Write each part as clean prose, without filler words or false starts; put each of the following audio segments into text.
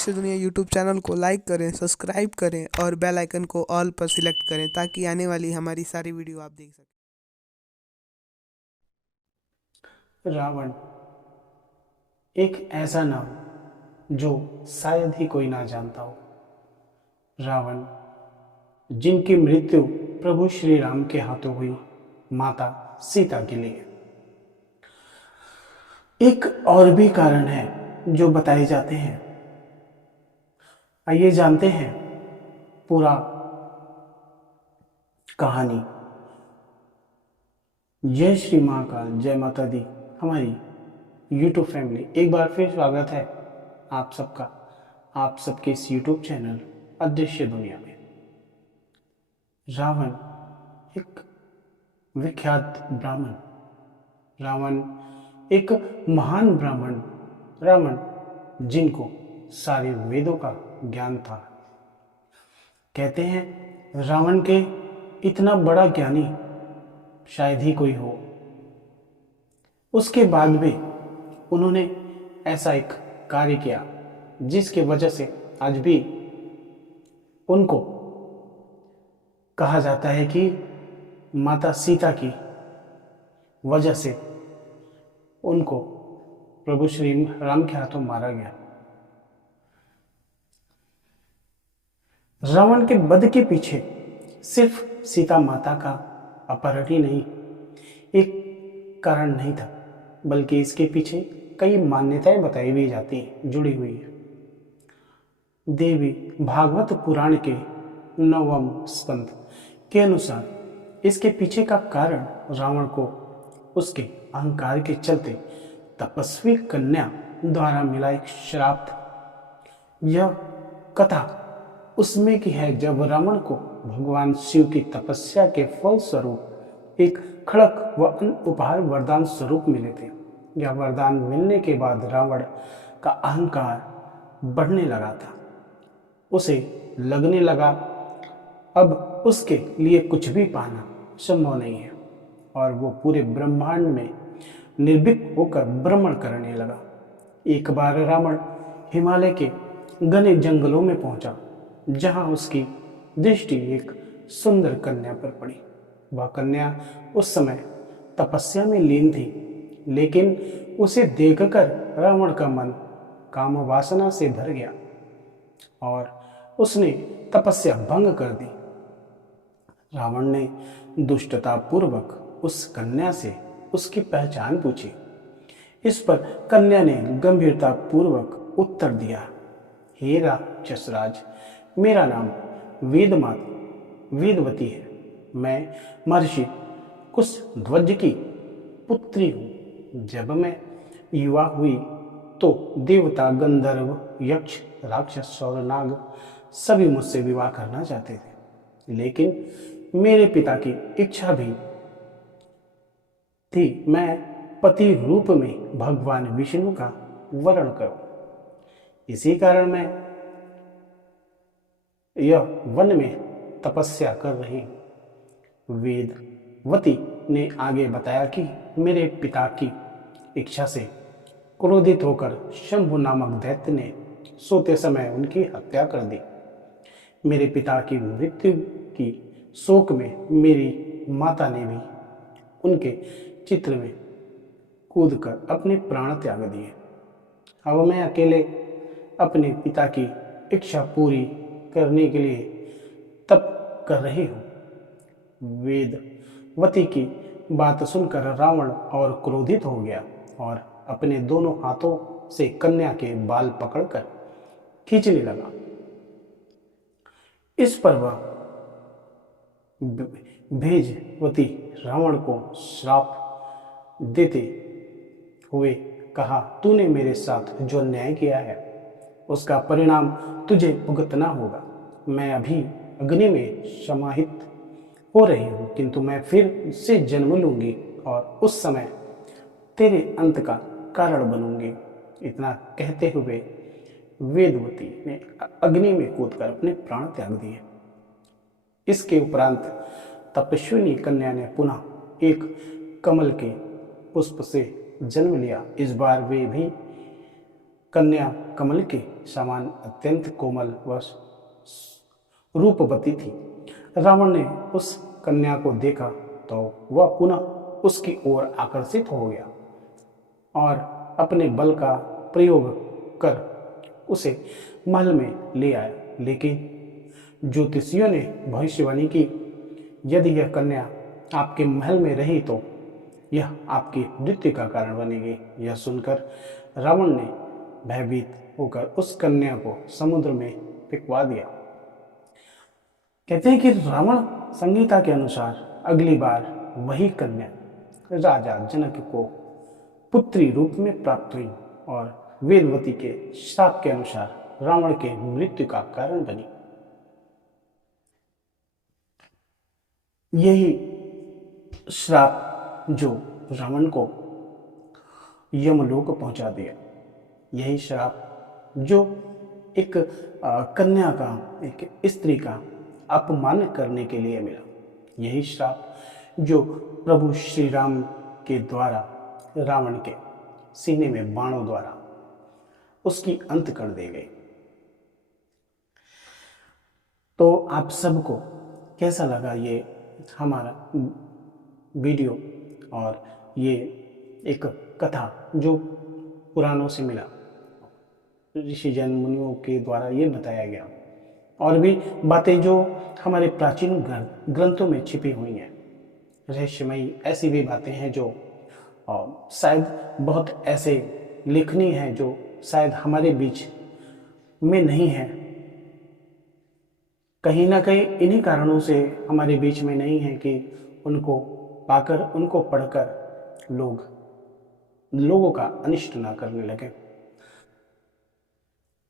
दृश्य दुनिया YouTube channel को लाइक करें, सब्सक्राइब करें और बेल आइकन को ऑल पर सिलेक्ट करें ताकि आने वाली हमारी सारी वीडियो आप देख सकें। रावण एक ऐसा नाम जो शायद ही कोई ना जानता हो। रावण जिनकी मृत्यु प्रभु श्री राम के हाथों हुई माता सीता के लिए। एक और भी कारण है जो बताए जाते हैं। आइए जानते हैं पूरा कहानी। जय श्री महाकाल, जय माता दी। हमारी यूट्यूब फैमिली, एक बार फिर स्वागत है आप सबका, आप सबके इस यूट्यूब चैनल अदृश्य दुनिया में। रावण एक विख्यात ब्राह्मण, रावण एक महान ब्राह्मण, रावण जिनको सारे वेदों का ज्ञान था। कहते हैं रावण के इतना बड़ा ज्ञानी शायद ही कोई हो। उसके बाद भी उन्होंने ऐसा एक कार्य किया जिसकी वजह से आज भी उनको कहा जाता है कि माता सीता की वजह से उनको प्रभु श्री राम के हाथों मारा गया। रावण के वध के पीछे सिर्फ सीता माता का अपहरण ही नहीं एक कारण नहीं था, बल्कि इसके पीछे कई मान्यताएं बताई भी जाती हैं, जुड़ी हुई है। देवी भागवत पुराण के 9वें स्कंद के अनुसार इसके पीछे का कारण रावण को उसके अहंकार के चलते तपस्वी कन्या द्वारा मिला एक श्राप था। यह कथा उसमें की है जब रावण को भगवान शिव की तपस्या के फल स्वरूप एक खड़क व अन्य उपहार वरदान स्वरूप मिले थे। यह वरदान मिलने के बाद रावण का अहंकार बढ़ने लगा था। उसे लगने लगा अब उसके लिए कुछ भी पाना संभव नहीं है, और वो पूरे ब्रह्मांड में निर्भीक होकर भ्रमण करने लगा। एक बार रावण हिमालय के घने जंगलों में पहुंचा, जहां उसकी दृष्टि एक सुंदर कन्या पर पड़ी। वह कन्या उस समय तपस्या में लीन थी, लेकिन उसे देखकर रावण का मन काम वासना से भर गया और उसने तपस्या भंग कर दी। रावण ने दुष्टता पूर्वक उस कन्या से उसकी पहचान पूछी। इस पर कन्या ने गंभीरता पूर्वक उत्तर दिया, हे राक्षसराज, मेरा नाम वेदवती है। मैं महर्षि कुशध्वज की पुत्री हूँ। जब मैं युवा हुई तो देवता, गंधर्व, यक्ष, राक्षस और नाग सभी मुझसे विवाह करना चाहते थे, लेकिन मेरे पिता की इच्छा भी थी मैं पति रूप में भगवान विष्णु का वर्ण करूं। इसी कारण मैं यह वन में तपस्या कर रही हूं। वेदवती ने आगे बताया कि मेरे पिता की इच्छा से क्रोधित होकर शंभु नामक दैत्य ने सोते समय उनकी हत्या कर दी। मेरे पिता की मृत्यु की शोक में मेरी माता ने भी उनके चित्र में कूदकर अपने प्राण त्याग दिए। अब मैं अकेले अपने पिता की इच्छा पूरी करने के लिए तप कर रही हूँ। वेदवती की बात सुनकर रावण और क्रोधित हो गया और अपने दोनों हाथों से कन्या के बाल पकड़कर खींचने लगा। इस पर वह भेजवती रावण को श्राप देते हुए कहा, तूने मेरे साथ जो अन्याय किया है उसका परिणाम तुझे भुगतना होगा। मैं अभी अग्नि में समाहित हो रही हूँ, किंतु मैं फिर से जन्म लूंगी और उस समय तेरे अंत का कारण बनूंगी। इतना कहते हुए वेदवती ने अग्नि में कूदकर अपने प्राण त्याग दिए। इसके उपरांत तपस्विनी कन्या ने पुनः एक कमल के पुष्प से जन्म लिया। इस बार वे भी कन्या कमल के समान अत्यंत कोमल व रूपवती थी। रावण ने उस कन्या को देखा तो वह पुनः उसकी ओर आकर्षित हो गया और अपने बल का प्रयोग कर उसे महल में ले आया। लेकिन ज्योतिषियों ने भविष्यवाणी की, यदि यह कन्या आपके महल में रही तो यह आपकी मृत्यु का कारण बनेगी। यह सुनकर रावण ने भयभीत होकर उस कन्या को समुद्र में फेंकवा दिया। कहते हैं कि रावण संगीता के अनुसार अगली बार वही कन्या राजा जनक को पुत्री रूप में प्राप्त हुई और वेदवती के श्राप के अनुसार रावण के मृत्यु का कारण बनी। यही श्राप जो रावण को यमलोक पहुंचा दिया, यही श्राप जो एक कन्या का, एक स्त्री का अपमान करने के लिए मिला, यही श्राप जो प्रभु श्री राम के द्वारा रावण के सीने में बाणों द्वारा उसकी अंत कर दी गई। तो आप सबको कैसा लगा ये हमारा वीडियो और ये एक कथा जो पुराणों से मिला, ऋषि जैन मुनियों के द्वारा ये बताया गया, और भी बातें जो हमारे प्राचीन ग्रंथों में छिपी हुई हैं, रहस्यमयी ऐसी भी बातें हैं जो शायद बहुत ऐसे लेखनी हैं जो शायद हमारे बीच में नहीं है, कहीं ना कहीं इन्हीं कारणों से हमारे बीच में नहीं है कि उनको पाकर, उनको पढ़कर लोगों का अनिष्ट ना करने लगे।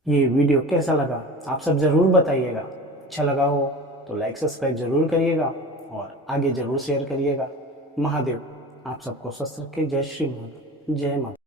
ये वीडियो कैसा लगा आप सब ज़रूर बताइएगा। अच्छा लगा हो तो लाइक सब्सक्राइब ज़रूर करिएगा और आगे ज़रूर शेयर करिएगा। महादेव आप सबको स्वस्थ रखे। जय श्री महादेव, जय माता।